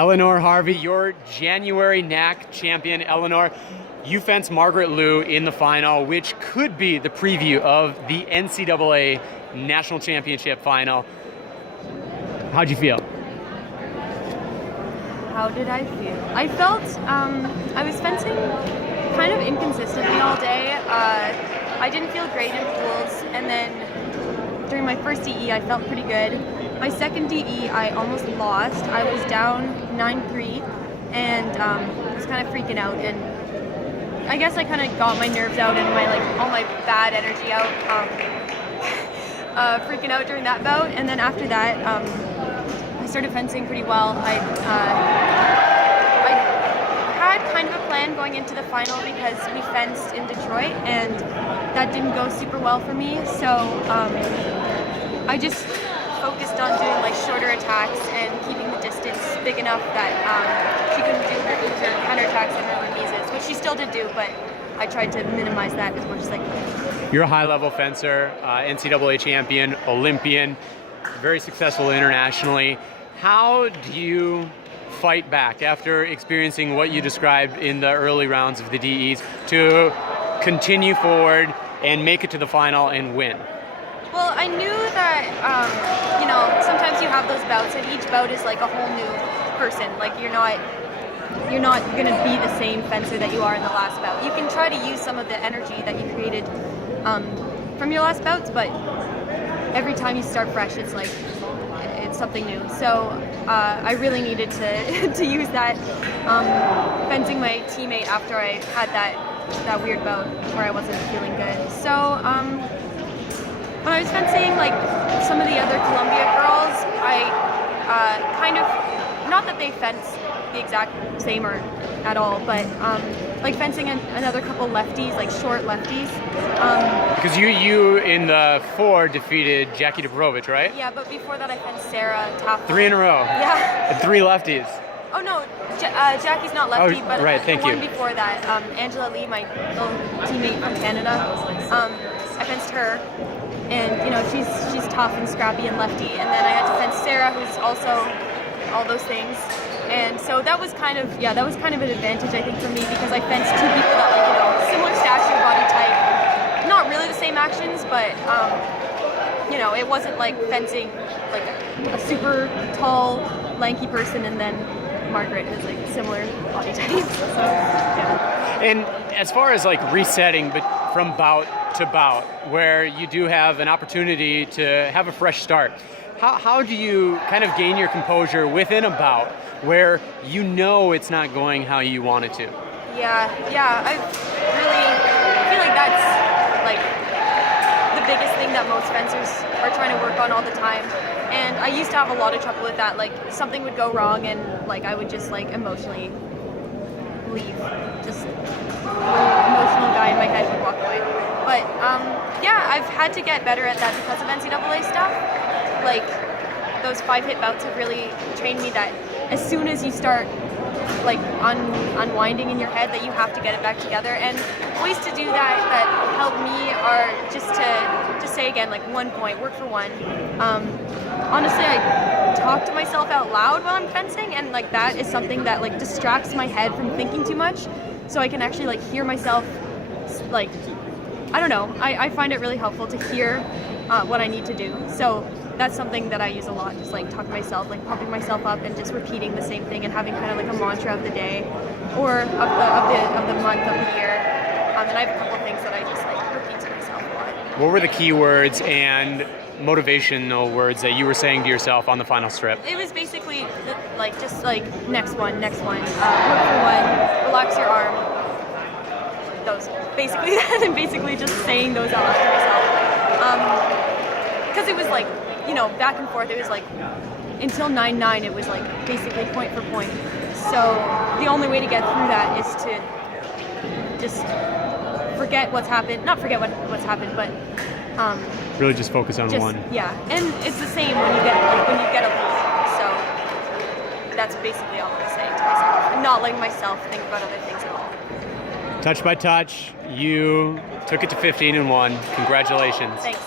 Eleanor Harvey, your January NAC champion. Eleanor, you fenced Margaret Liu in the final, which could be the preview of the NCAA National Championship final. How'd you feel? How did I feel? I felt, I was fencing kind of inconsistently all day. I didn't feel great in pools, and then during my first DE I felt pretty good. My second DE I almost lost. I was down 9-3 and was kind of freaking out, and I guess I kind of got my nerves out and all my bad energy out, freaking out during that bout. And then after that, I started fencing pretty well. I had kind of a plan going into the final because we fenced in Detroit, and that didn't go super well for me. So I just focused on doing like shorter attacks and keeping the distance big enough that she couldn't do her counterattacks and her remises, which she still did do, but I tried to minimize that as much as I could. You're a high-level fencer, NCAA champion, Olympian, very successful internationally. How do you fight back after experiencing what you described in the early rounds of the DEs to continue forward and make it to the final and win? Well, I knew that, sometimes you have those bouts, and each bout is like a whole new person. Like you're not going to be the same fencer that you are in the last bout. You can try to use some of the energy that you created from your last bouts, but every time you start fresh, it's something new. So I really needed to use that fencing my teammate after I had that weird bout where I wasn't feeling good. So when I was fencing like some of the other Columbia girls, I kind of, not that they fence the exact same or at all, but like fencing another couple lefties, like short lefties. Because you in the 4 defeated Jackie Dubrovich, right? Yeah, but before that I fenced Sarah Taft. 3 in a row. Yeah. And 3 lefties. Oh no, Jackie's not lefty, but right, thank the you. one before that, Angela Lee, my little teammate from Canada, I fenced her, and she's tough and scrappy and lefty, and then I had to fence Sarah, who's also all those things. And so that was kind of an advantage, I think, for me, because I fenced 2 people that similar stature, body type, not really the same actions, but it wasn't like fencing like a super tall, lanky person and then Margaret is like similar body type. So yeah. And as far as like resetting, but from bout to bout, where you do have an opportunity to have a fresh start, how do you kind of gain your composure within a bout where it's not going how you want it to? Yeah, I feel like that's like the biggest thing that most fencers are trying to work on all the time. And I used to have a lot of trouble with that. Like something would go wrong and like I would just like emotionally leave. Just emotional guy in my head would walk away. But I've had to get better at that because of NCAA stuff. Like those 5-hit bouts have really trained me that as soon as you start like unwinding in your head, that you have to get it back together. And ways to do that help me are just to say again, like 1 point, work for 1. Honestly, I talk to myself out loud while I'm fencing, and like that is something that like distracts my head from thinking too much, so I can actually like hear myself. Like I don't know, I find it really helpful to hear what I need to do. So that's something that I use a lot, just like talk to myself, like pumping myself up and just repeating the same thing and having kind of like a mantra of the day or of the month, of the year. And I have a couple of things that I just like repeat to myself a lot. What were the key words and motivational words that you were saying to yourself on the final strip? It was basically just like next one, work for 1, relax your arm. Those basically, and basically just saying those out loud to myself. Because it was like, back and forth. It was like until 9-9. It was like basically point for point. So the only way to get through that is to just forget what's happened. Not forget what's happened, but really just focus on one. Yeah, and it's the same when you get a lead. So that's basically all I'm saying to myself, and not letting myself think about other things at all. Touch by touch, you took it to 15 and 1. Congratulations. Thanks.